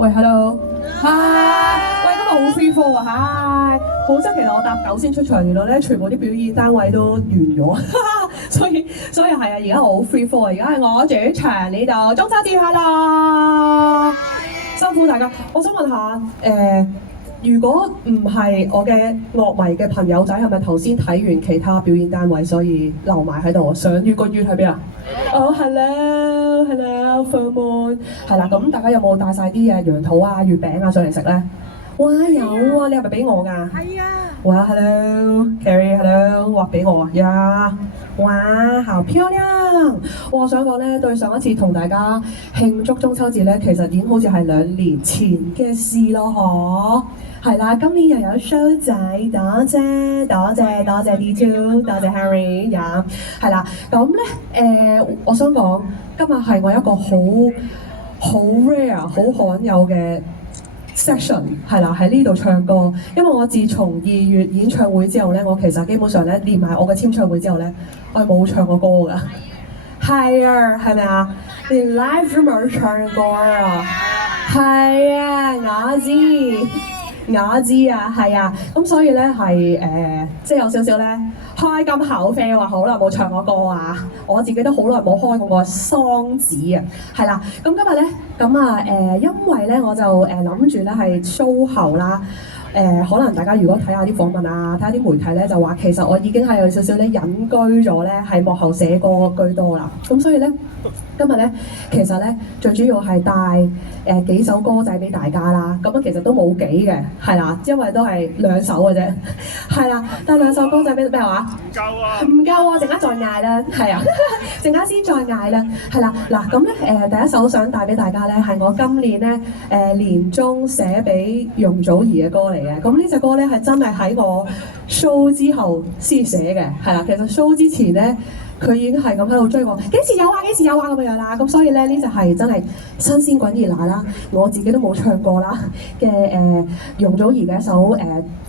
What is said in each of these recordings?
喂，hello，喂，今日好 free fall 啊，好即係其實我搭9先出場，原來咧全部啲表演單位都完咗，所以係啊，而家我好 free fall 啊，而家係我主場呢度，中秋節快樂，辛苦大家。我想問下如果唔係我嘅樂迷嘅朋友仔，係咪頭先睇完其他表演單位，所以留埋喺度？上月個月喺邊啊？哦，hello，full moon，係啦，咁大家有冇帶晒啲羊肚啊、月餅啊上嚟食咧？哇，有啊！你係咪俾我㗎？係啊！哇，hello，Carrie，hello，哇，俾我啊呀！哇，好漂亮！我想講咧，對上一次同大家慶祝中秋節咧，其實已經好似係2年前嘅事咯，嗬。係啦，今年又有 show 仔，多謝 D2，多謝 Harry 呀，係啦，咁咧我想講，今日係我一個好 rare、好罕有嘅 section 係啦，喺呢度唱歌，因為我自從2月演唱會之後咧，我其實基本上咧連埋我嘅簽唱會之後咧，我係冇唱過歌㗎。係啊，係咪啊？連 live 都冇唱過啊！係啊，我知啊，係啊，咁所以咧係即係有少少咧開金口啡話好耐冇唱過歌啊！我自己都好耐冇開過個桑子啊，係啦，咁今日咧因為咧我就諗住咧係 show 後啦。可能大家如果睇下啲訪問啊，睇下啲媒體咧就話其實我已經係有少少咧隱居咗咧，係幕後寫歌居多啦。咁所以咧今日咧其實咧最主要係帶幾首歌仔俾大家啦。咁啊其實都冇幾嘅，係啦，因為都係2首嘅啫，係啦。帶2首歌仔俾咩話？唔夠啊！陣間再嗌啦，係啊，陣間先再嗌啦，係啦。嗱咁咧第一首想帶俾大家咧係我今年咧年中寫俾容祖兒嘅歌嚟。咁呢隻歌咧係真係喺我 show 之後先寫嘅，係啦。其實 show 之前咧，佢已經係咁喺度追我，幾時有啊咁樣啦。咁所以咧呢隻係真係新鮮滾熱辣啦，我自己都冇唱過啦嘅容祖兒嘅一首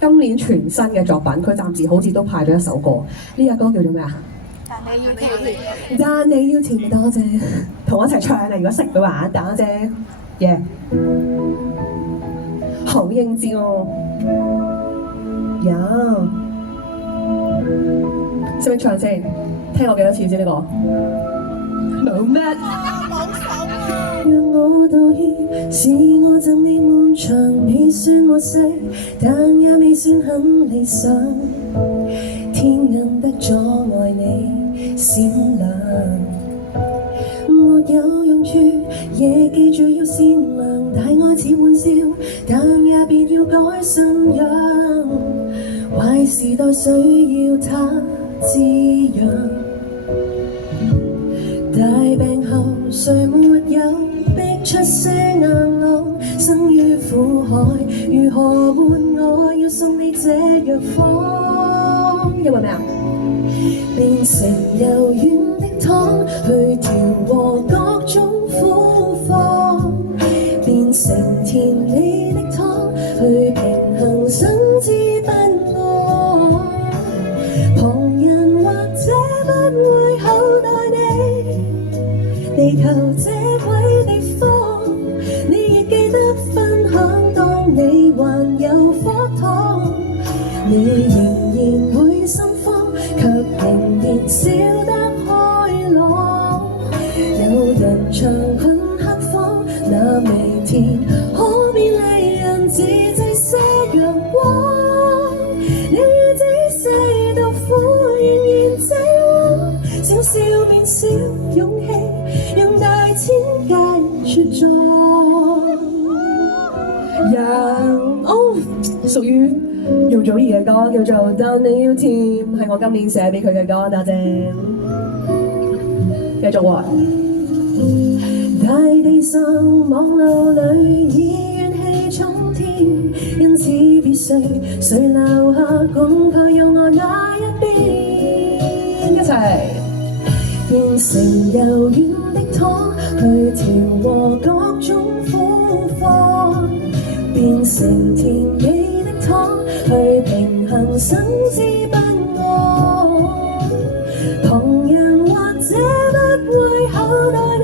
今年全新嘅作品，佢暫時好似都派咗1首歌。呢隻歌叫做咩啊？但你要甜，多謝，同我一齊唱啊！如果識嘅話，多謝，耶！好應節哦，有，識唔識唱先？聽過幾多次先呢個？冇咩？讓我道歉，是我贈你滿場，你算我細，但也未算很理想。天暗得阻礙你閃亮，沒有用處，也記住要善良。大愛似玩笑，但也別要改信仰。壞時代需要它滋養。大病後誰沒有逼出些硬朗？生於苦海，如何換我？要送你這藥方。因為咩啊？變成柔軟的糖，去調和各種苦況，變成甜美的糖，去平衡生之不安。旁人或者不會厚待你，地球這鬼地方，你亦記得分享，當你還有火燙，你仍然會心慌，卻仍然笑得開朗。有人長困黑房，那微甜可勉勵人自製些陽光。你仔細到苦，仍然這樣，小笑面小勇氣，讓大千界茁壯。屬於容祖兒嘅歌叫做《但你要甜》，係我今年寫俾佢嘅歌，多謝。繼續喎。大地上網路裏已怨氣沖天，因此別誰留下共佢用愛那一邊，一齊變成柔軟的糖，去調和各種苦況，變成甜美的糖，去平衡生之不安。旁人或者不會厚待你，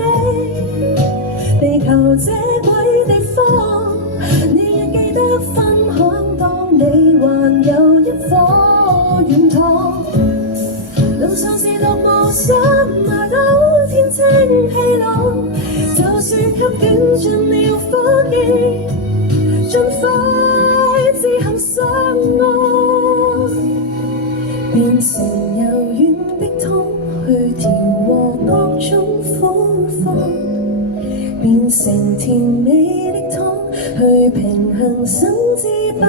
地球這鬼地方，朗，就算給斷盡了科技，盡快自行相愛，變成柔軟的痛，去調和各種苦況，變成甜美的痛，去平衡心之不安。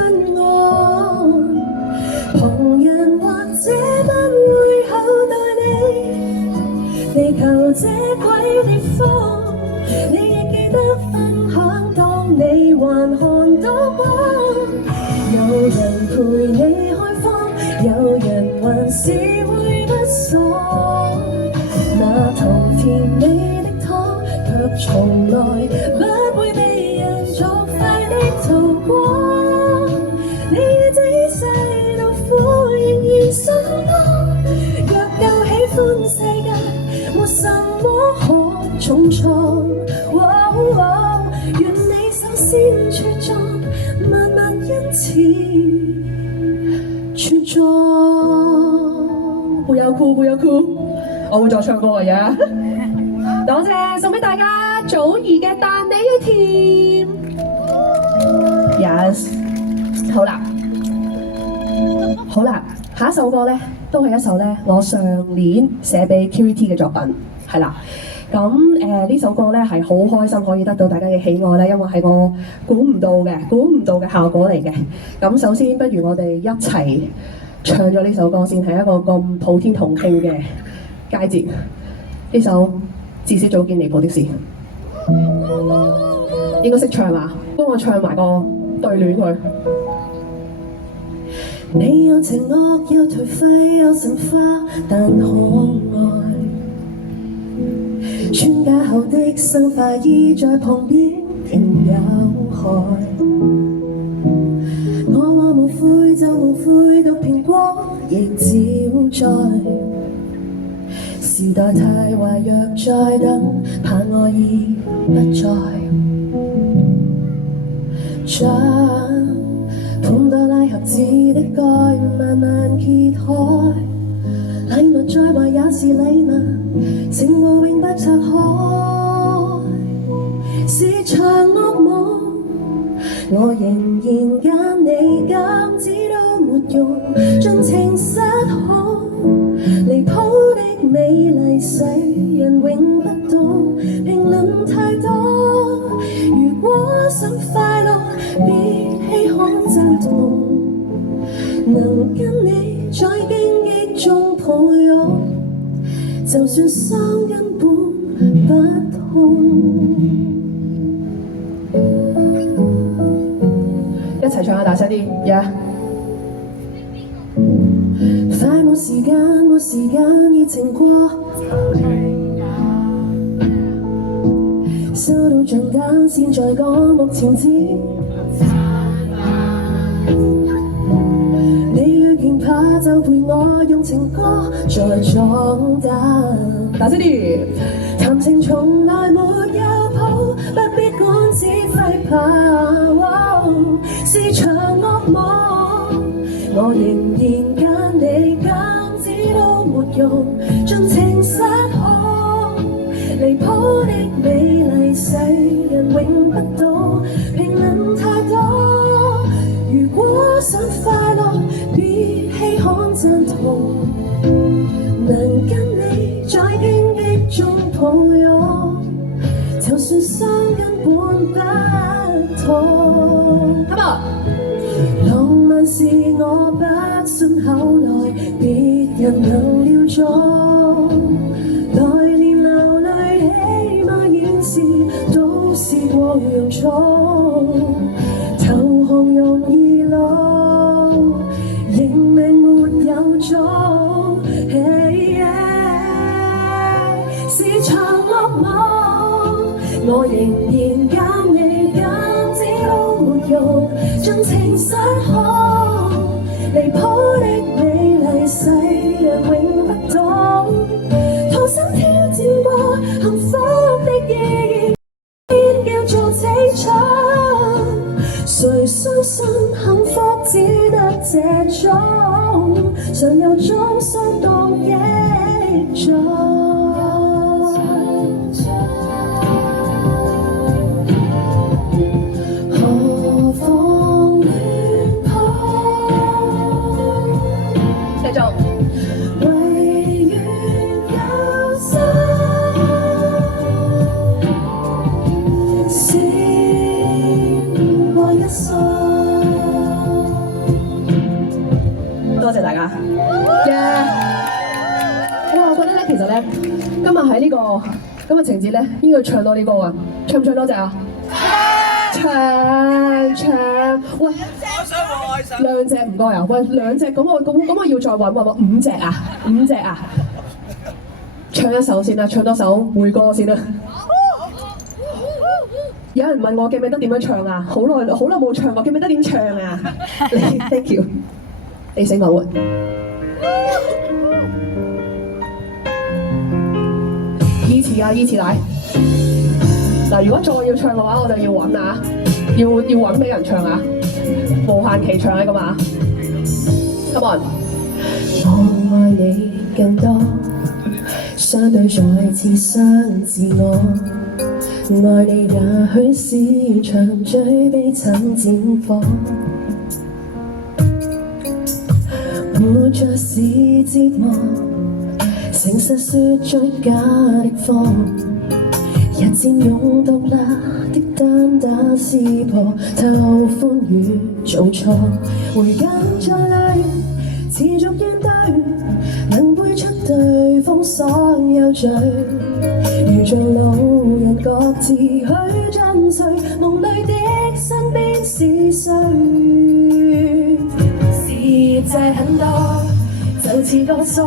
旁人或者不會厚待你，地球這鬼地方，你亦記得分享，當你還看到光。有人陪你開荒，有人還是會不爽。那糖甜美的糖，卻從來不會被人作廢的逃光。你仔細到苦，仍然心安。若夠喜歡世界，沒什麼可重創。願你首先茁壯，慢慢因此茁壯。不要哭，不要哭，我會再唱歌嘅嘢。多謝，送俾大家祖兒嘅但你一甜。Yes， 好啦，好啦，下一首歌咧，都係一首咧我上年寫俾 QT 嘅作品，係啦。咁呢首歌咧係好開心可以得到大家嘅喜愛咧，因為係我估唔到嘅效果嚟嘅。咁首先，不如我哋一齊唱咗呢首歌先，係一個咁普天同慶嘅佳節。呢首《至少早見離譜的事》應該識唱嘛？幫我唱埋個對聯佢。你有情惡，有頹廢，有神化，但可愛。穿假後的生化衣在旁邊仍有害。我話無悔就無悔，毒蘋果亦照在。時代太壞，若再等，怕愛意不在。將潘多拉盒子的蓋慢慢揭開，禮物再壞也是禮物，情務永不拆開。是場惡夢，我仍然揀你，禁止都沒用，盡情失控。離譜的美麗，世人永不懂，評論太多。如果想快樂，別稀罕陣痛，能跟你在荊棘中抱擁，就算傷根本不痛。一齊唱下大聲啲，yeah！快冇時間，冇時間，熱情過。收到獎金先再講，目前只你若驚怕就陪我用情歌再壯大。大聲啲！談情從來沒有譜，不必管指揮炮，是場惡夢。我仍然揀你，禁止都沒用，盡情失控。離譜的美麗，世人永不懂，評論太多。如果想快樂，別稀罕陣痛，能跟你在荊棘中抱擁，就算傷根本不痛。Come on！浪漫是我不信口來，別人能料中。來年流淚，起碼現時都試過洋葱。投降容易路，認命沒有種。是場惡夢，我仍然揀你，禁止都沒用，盡情失控。離譜的美麗，世人永不懂。徒手挑戰過幸福的意義，便叫做青春。誰相信幸福只得這種，常有種心當益種。咧，今日喺呢個今日情節咧，應該要唱多啲歌啊！唱唔唱多隻啊？唱，喂，兩隻唔該啊！喂，兩隻咁我要再揾五隻啊！五隻啊！唱一首先啦，唱多首會歌先啦。有人問我記唔記得點樣唱啊？好耐冇唱過，記唔記得點唱啊？你 thank you， 你醒我喎。依次啊，依次嚟。嗱，如果再要唱嘅話，我就要揾啊，要揾俾人唱啊，無限期唱啊咁啊。Come on。我愛你更多，相對再次傷自我。愛你也許是場最悲慘戰火，活着是折磨，誠實說最假的謊，日漸用獨立的單打撕破，透歡與做錯，回間再淚，持續應對，能背出對方所有罪。如做路人各自去進退，夢裏的身邊是誰？是業債很多，就似個鎖，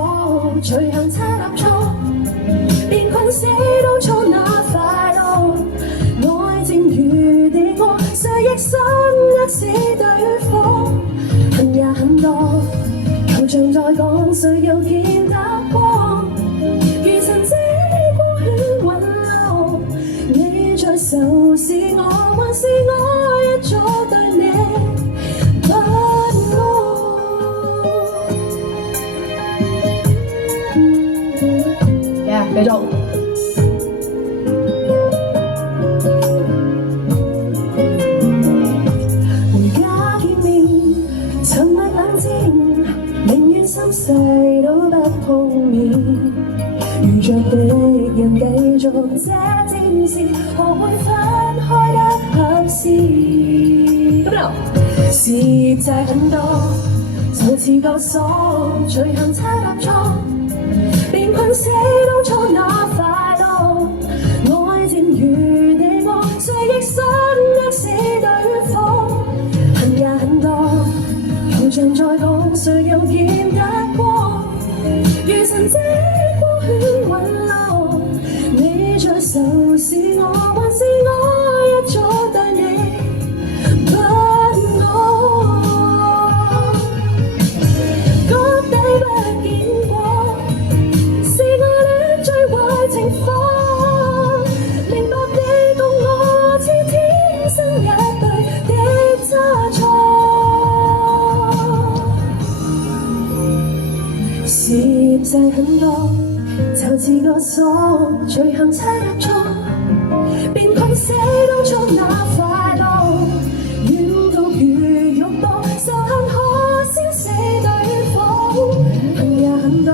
隨行差踏錯，連困死當初那快樂。愛漸如地餓，誰亦想扼死對方。恨也很多，球場在講，誰又見得光？如曾這光圈隕落，你在仇視我，還是我一早對你不安？Yeah， 繼續。回家見面，沉默冷靜，寧願心碎都不碰面。遇着敵人繼續這戰事，學會分開得合時。是業債很多，就似個鎖，隨行差踏錯，連困死當初那快樂。愛漸如地餓，誰亦想扼死對方。恨也很多，球場在講，誰又見得光？如曾這光圈隕落，你在仇視我，還是我一早對你不安？谷底不見過，是愛戀最壞情況。明白你共我似天生一對的差錯。是業債很多，就似個鎖，隨行差踏錯，便困死當初那快樂。軟到如肉搏，仇恨可燒死對方。恨也很多，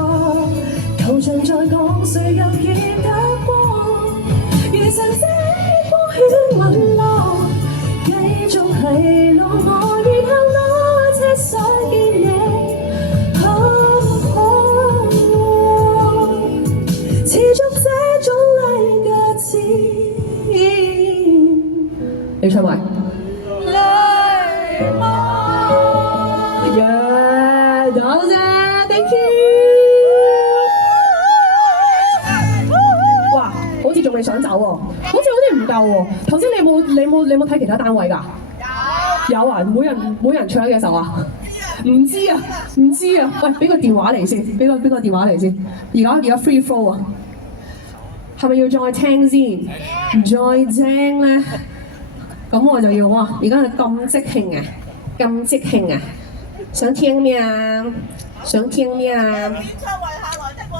球場在講，誰又見得光？如曾這光圈隕落，繼續係路我，然後我只想見你。持續這種禮嘅字，你唱埋。Yeah， 多謝 ，thank you。哇，好似仲未想走喎，好似唔夠喎。頭先你冇睇其他單位㗎？有啊，每人唱幾首啊？唔知啊。喂，俾個電話嚟先，俾個電話嚟先。而家 free flow 啊，係咪要再聽先？再聽咧，咁我就要哇！而家係咁即興啊，咁即興啊！想聽咩啊？想聽咩啊？演唱為下來的喎。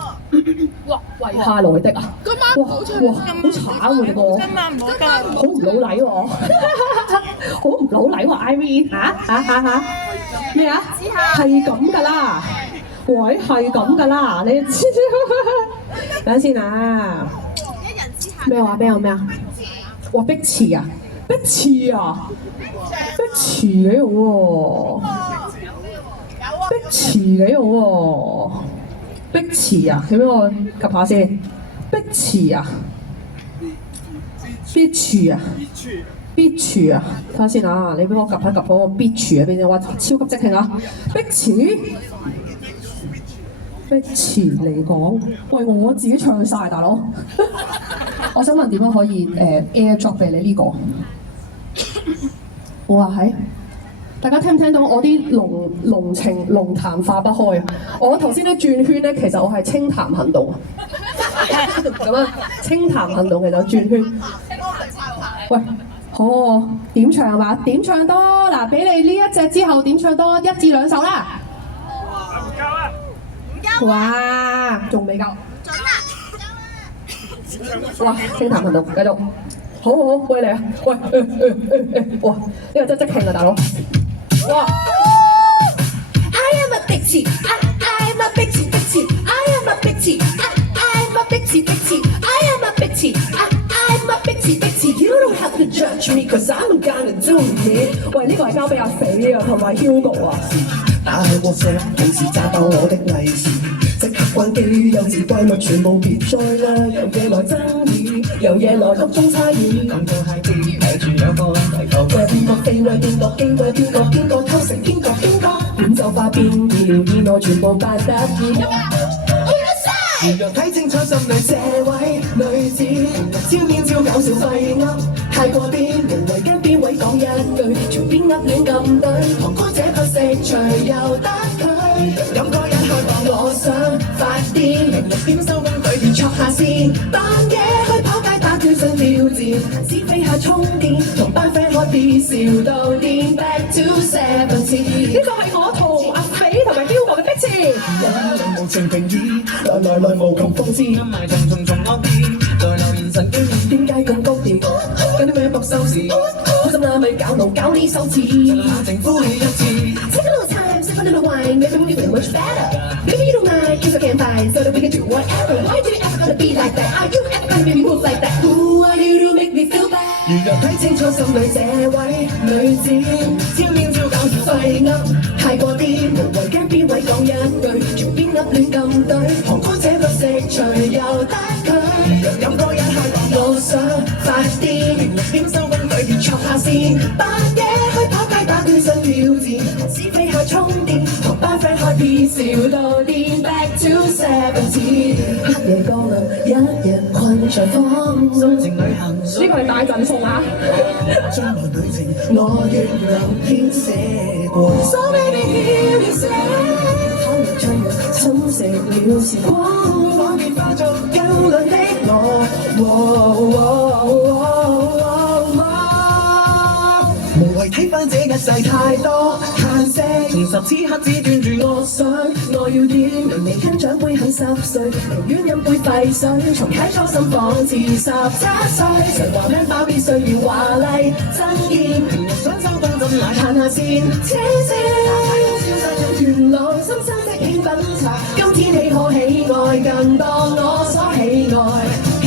哇！為下來的啊！今晚唔好唱哇！好慘喎呢個，今晚唔好唱。好唔老禮喎，好唔老禮喎，Ivy 嚇咩啊？係咁㗎啦，喂係咁㗎啦，你知等陣先啊！一人之下。咩話？哇！碧池啊！碧池幾好喎！碧池幾好喎！碧池啊，點樣我及下先？碧池啊，碧池啊，碧池啊，睇下先啊！你俾我及下及嗰個碧池啊，邊隻話超級即興啊！碧池，碧池嚟講，喂，我自己唱晒，大佬。我想問點樣可以airdrop 俾你呢個？我話係。大家聽唔聽到我啲濃情濃談化不開啊？我頭先咧轉圈咧，其實我係清談行動啊。咁啊，清談行動其實我轉圈。喂，好，點唱係嘛？點唱多嗱，俾你呢一隻之後點唱多1至2首啦。唔夠啊！唔夠。哇，仲未夠。準啦！哇，清談行動繼續。好，喂你啊，喂，哇，呢個真係即興啊，大佬。哇 I am a bitchy, I'm a bitchy, bitchy. I am a bitchy, I'm a bitchy, bitchy. I am a bitchy, I'm a bitchy, bitchy. You don't have to judge me, cause I'm gonna do it. 喂，呢個係交俾阿肥啊，同埋 Hugo 啊。打開 WhatsApp，同時揸爆我的利是，即刻關機，幼稚怪物全部別再啦，有嘢來爭議，有嘢來各種差異。講到係啲睇住有個題目，為邊個飛，為邊個機，為邊個偷食邊個，變就化變調，意外全部不得已。如若睇清楚心裏這位女子，招面招搞笑廢噏，太過癲，無謂跟邊位講一句，隨便噏亂咁對，旁觀者不識除由得佢。飲嗰一刻當我想發癲，明日點收工佢戳下先，扮嘢去跑街打斷信挑戰，試飛下充電，同班 friend 開 B 笑到癲 back to 17。呢個係我同阿肥同埋 Hugo 嘅碧池。無情評議，來無窮諷刺，陰霾重惡意，來留言神經驗，點解咁高調？跟啲咩讀收視，開心啦咪搞怒搞呢首詞，情呼你一次。Take a little time, sip a little wine, maybe we feel much better. Maybe you don't mind, cause I can't find, so that we can do whatever. Why do you ever gonna be like that? Are you ever gonna make me move like that? Who are you to make me feel bad? 如若睇清楚心裏這位女子，招面招搞笑廢噏，太過癲，無謂驚邊位講一句，隨便噏亂咁對，旁觀者不識除由得佢。飲多一刻我想發癲，明六點收工對面戳下先，扮嘢去跑街打斷信挑戰，試飛下充電，同班 friend 開 P 笑到癲 back to 17。黑夜降臨，一人困在房，心情旅行。呢個係大贈送啊！將來旅程我願能編寫過。So baby hear me say， 可能唱入侵蝕了時光，放變化作優良的無謂睇返這一世太多嘆息，重拾此刻只專注我想我要點，明明跟長輩很濕碎，寧願飲杯廢水，重啟初心仿似17歲，誰話咩包必須要華麗爭豔，平日想收工怎來嘆下先，車聲元朗深深的興品茶，今天你可喜愛更多我所喜愛。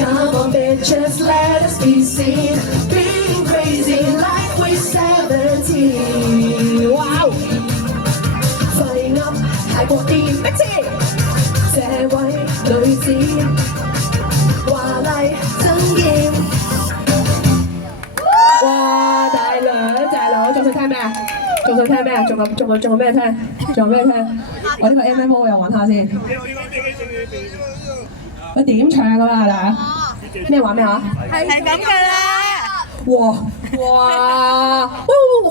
Come on bitches, let us be seen, being crazy like we're 17。哇！廢噏太過癲，碧池這位女子華麗爭豔。哇！大兩，仲想聽咩啊？仲有咩聽？仲有咩聽？我呢個 MMO 又玩下先。我點唱㗎嘛嗱？咩玩咩話？係咁㗎啦！哇！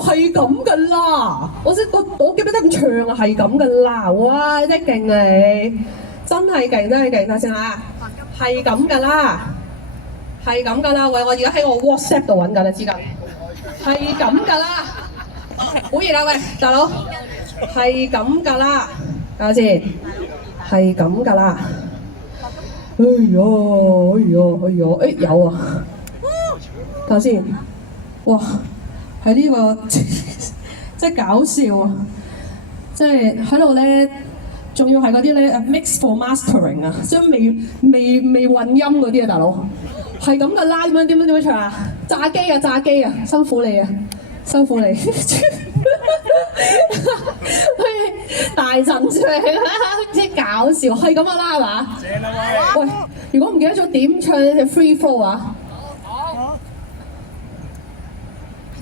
係咁㗎啦！我記得咁唱啊，係咁㗎啦！哇！真勁你，真係勁，睇下先啦。係咁㗎啦！喂！我而家喺我 WhatsApp 度揾緊啊，知㗎？係咁㗎啦！好熱啊！喂，大佬，係咁㗎啦！睇下先，係咁㗎啦！哎呀，有啊！睇下先，哇！喺呢個真係搞笑啊！即係喺度咧，仲要係嗰啲咧 mix for mastering 啊，即係未混音嗰啲啊，大佬係咁㗎啦！點樣唱啊？炸機啊！辛苦你！大陣仗啦，即係搞笑，係咁啦，係嘛？正啦喂，如果唔記得咗點唱 Free Flow 啊？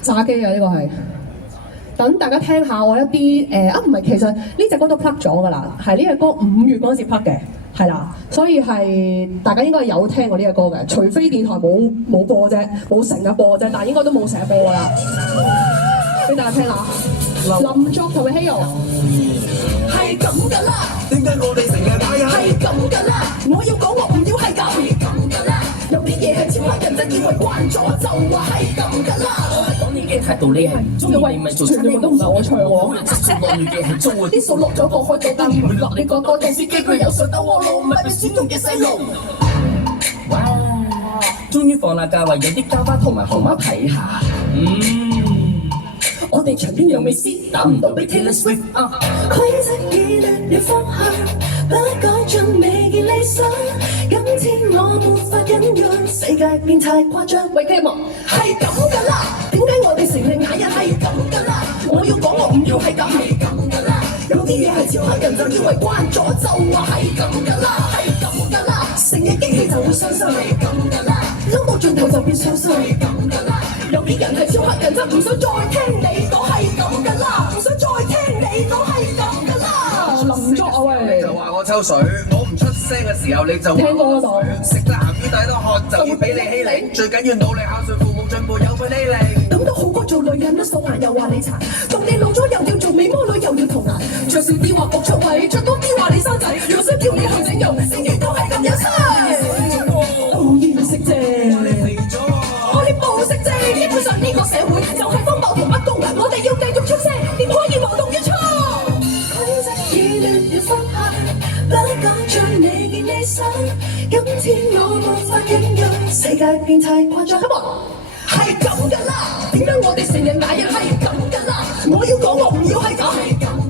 炸機啊！呢個係，等大家聽下我一啲唔係，其實呢隻歌都 plug 咗㗎啦，係呢隻歌5月嗰陣時 plug 嘅，係啦，所以係大家應該有聽過呢隻歌嘅，除非電台冇播啫，冇成日播啫，但係應該都冇成日播㗎啦，俾大家聽下，林作同埋 Hero。係咁㗎啦，點解我哋成日打人？係咁㗎啦，我要講我唔要係咁㗎啦，有啲嘢係超黑人真以為慣咗就話係咁㗎啦。講你嘅態度，你係唔中意，你咪做全部都唔係我唱喎。質素落雨嘅係中啲數落咗個海度，但唔會落你個個電視機佢有上到我路，唔係俾選用嘅細路。哇！終於放啦假，為有啲膠花同埋熊貓睇下。我哋場邊又未試，打唔到俾 Taylor Swift 啊！規則已亂了方向，不改進未見理想。今天我沒法忍讓，世界變太誇張。喂 K 幕，係咁㗎啦，點解我哋成日嗌人係咁㗎啦？我要講我唔要係咁㗎啦，有啲嘢係超黑人就以為慣咗就話係咁㗎啦，係咁㗎啦，成日激氣就會傷心係咁㗎啦，嬲到盡頭就變傷心係咁㗎啦，有啲人係超黑人就唔想再聽你講係咁㗎啦，唔想再聽你講係咁㗎啦。林作啊喂，就話我抽水，我唔出聲嘅時候你就話聽過嗰度。食得鹹魚抵得渴就要俾你欺凌，最緊要努力孝順父母進步有佢呢令。咁都好過做女人啦，素顏又話你殘，到你老咗又要做美魔女又要塗顏，着少啲話搏出位，着多啲話你生仔，若想叫你去整容，整完都係咁有嘥。當然識啫，我哋冇識啫，基本上呢個社會就係風暴同不公，我哋要繼續出聲，點可以無動於衷？規則已亂了方向，不改進未見理想，今天我無法忍讓，世界變太誇張。Come on！係咁㗎啦，點解我哋成日嗌人係咁㗎啦？我要講我唔要係咁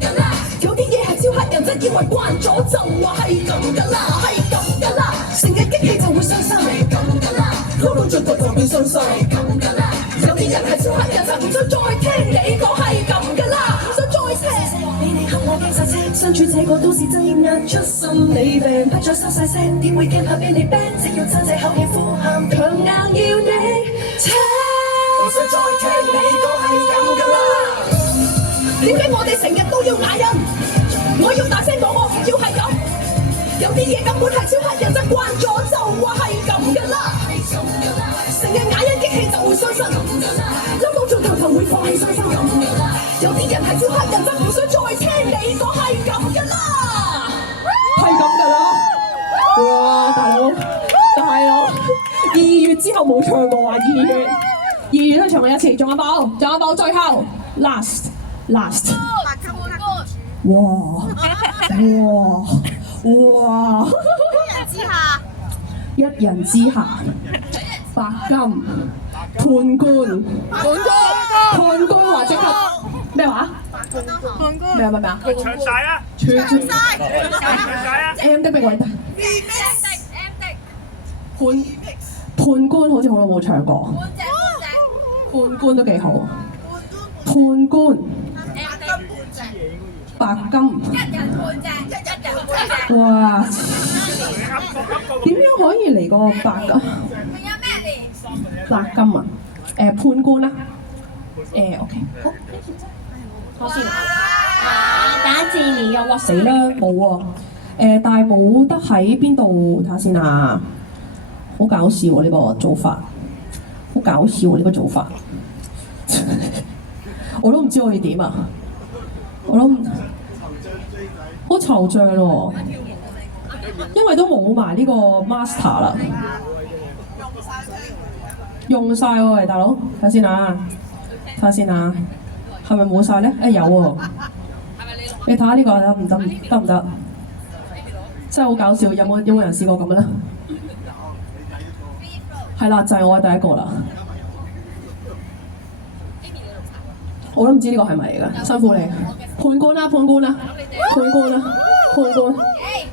㗎啦，有啲嘢係超黑人真以為慣咗就話係咁㗎啦，係咁㗎啦，成日激氣就會傷心係咁㗎啦，嬲到盡頭就變傷心係咁㗎啦，有啲人係超黑人就唔想再聽你講係咁㗎啦，唔想再聽。你合我驚煞車，身處這個都市擠壓出心理病，不再收晒聲，點會驚怕俾你 ban？只要爭這口氣呼喊，強硬要你聽。唔想再聽你講係咁㗎啦，點解我哋成日都要嗌人？我要大聲講我唔要係咁，有啲嘢根本係超黑人真慣咗就話係咁㗎啦，成日嗌人激氣就會傷身，嬲到盡頭就會放棄傷心咁㗎啦，有啲人係超黑人真唔想再聽你講係咁㗎啦，係咁㗎啦！哇，大佬，2月之後冇唱過啊！2月都唱過一次，仲有冇？最後 last，哇！一人之下，白金判官話即刻咩話？咩啊？唱晒啊！全唱晒啊！ M 的名位判官好似好耐冇唱過，判官都幾好，判官白金哇！點樣可以嚟個白金？白金啊？判官啦，OK，好，睇先。打字你又話死啦，冇喎。但係冇得喺邊度睇下先啊！好搞笑喎呢個做法，好搞笑喎呢個做法，我都唔知我要點啊！我諗好惆悵喎，因為都冇埋呢個 master 啦，用晒喎喂大佬，睇下先啊，係咪冇晒咧？有喎，你睇下呢個得唔得？真係好搞笑，有冇人試過咁嘅咧？係啦，就係我第一個啦。我都唔知呢個係咪嚟㗎，辛苦你。判官啦，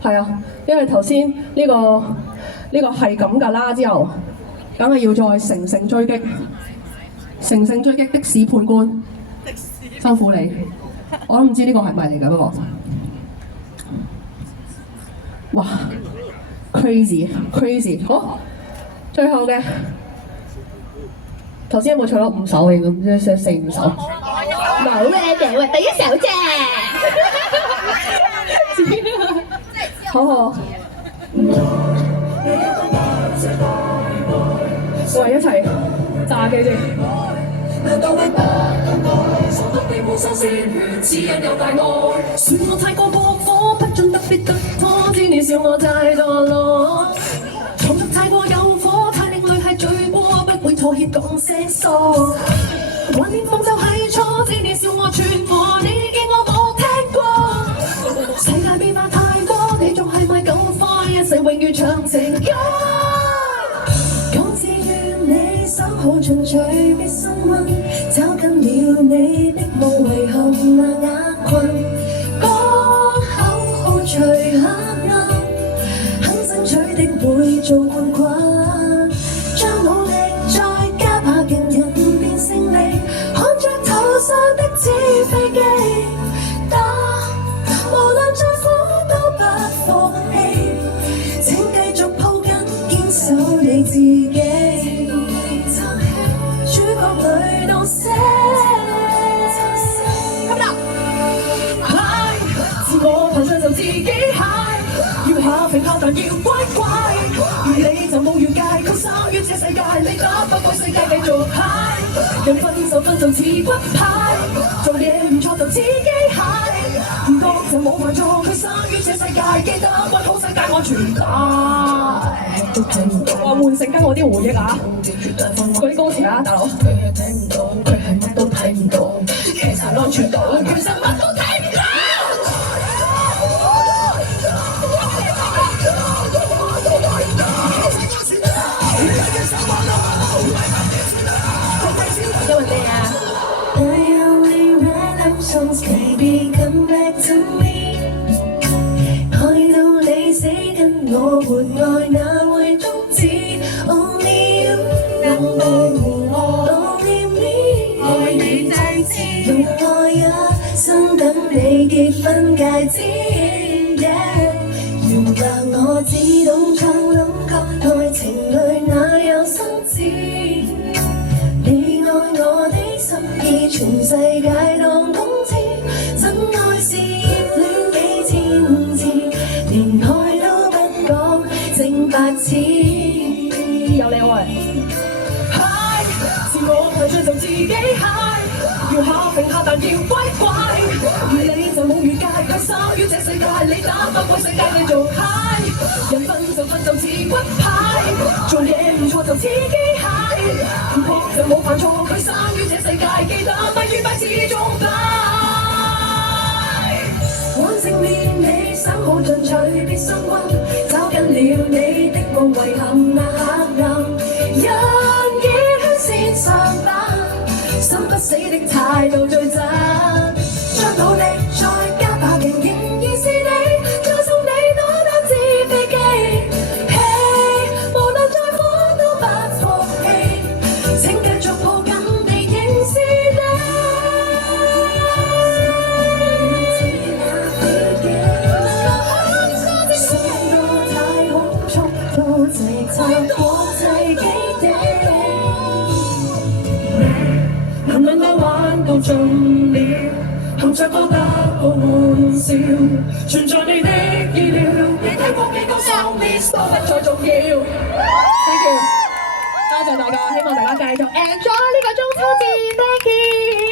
係啊，因為頭先呢個係咁㗎啦，之後梗係要再乘勝追擊的士判官，辛苦你。我都唔知呢個係咪嚟㗎，不過。哇，crazy，好，最後嘅頭先有冇唱咗5首嘅咁，即係4、5首？冇嘅，喂，第一首啫。好，我哋一齊炸機先。算我太過過火，不准特別突破，知你笑我太墮落。創作太過有火，太另類係罪過，不會妥協講聲疏。幻念放就係錯，知你笑我串和，你見我冇聽過。世界變化太多，你仲係咪咁快？一世永遠唱情歌。講自願你手好進取，必生溫，找緊了你的無遺憾那額困。講口號隨黑暗，肯爭取的會做冠軍。將努力再加把勁，人變勝利，看着頭上的紙飛機。無論再苦都不放棄，請繼續抱緊堅守你自己。主角裏到死，咁啦，自我膨脹就自己嗨，要下平下但要乖乖，而你就冇越界，佢生於這世界，你打不過世界繼續嗨，人分就似骨牌，做嘢唔錯就自己嗨。唔覺就冇犯錯，佢生於這世界，記得關好世界安全帶。哇！喚醒緊我啲回憶啊！嗰啲歌詞啊，大佬。佢係聽唔到，佢係乜都睇唔到，其實安全島其實乜都睇唔到。因為咩啊？ Songs, baby, come back to me。 愛到你死跟我活愛哪會終止 ？Only you， Only me， 愛你祭祀，用愛一生等你結婚戒指。原來我只懂唱諗覺，愛情裏哪有心智？你愛我的心意，全世界當公知，真愛是熱戀幾千字，連愛都不講正白字。有你喂，嗨，自我膨脹就自己嗨，要下平下但要乖乖，而你就冇越界，佢生於這世界，你打不過世界繼續嗨，人分就似骨牌，做嘢唔錯就自己嗨，唔學就冇犯錯，佢生於這世界，記得不愉快始終快。完成了你手好進取，必生溫，找緊了你的無遺憾那黑暗，人已向線上版，心不死的態度最真，將努力再加把勁，仍然是你，再送你多單紙飛機。Hey， 無論再苦都不放棄，請繼續抱緊地認是你。上個太空速度直插國際基地，男人都玩到盡了，含着都得個玩笑，存在你的意料，你聽過幾個 song list 都不再重要。Thank you，多謝大家，希望大家繼續 enjoy 呢個中秋節。Thank you。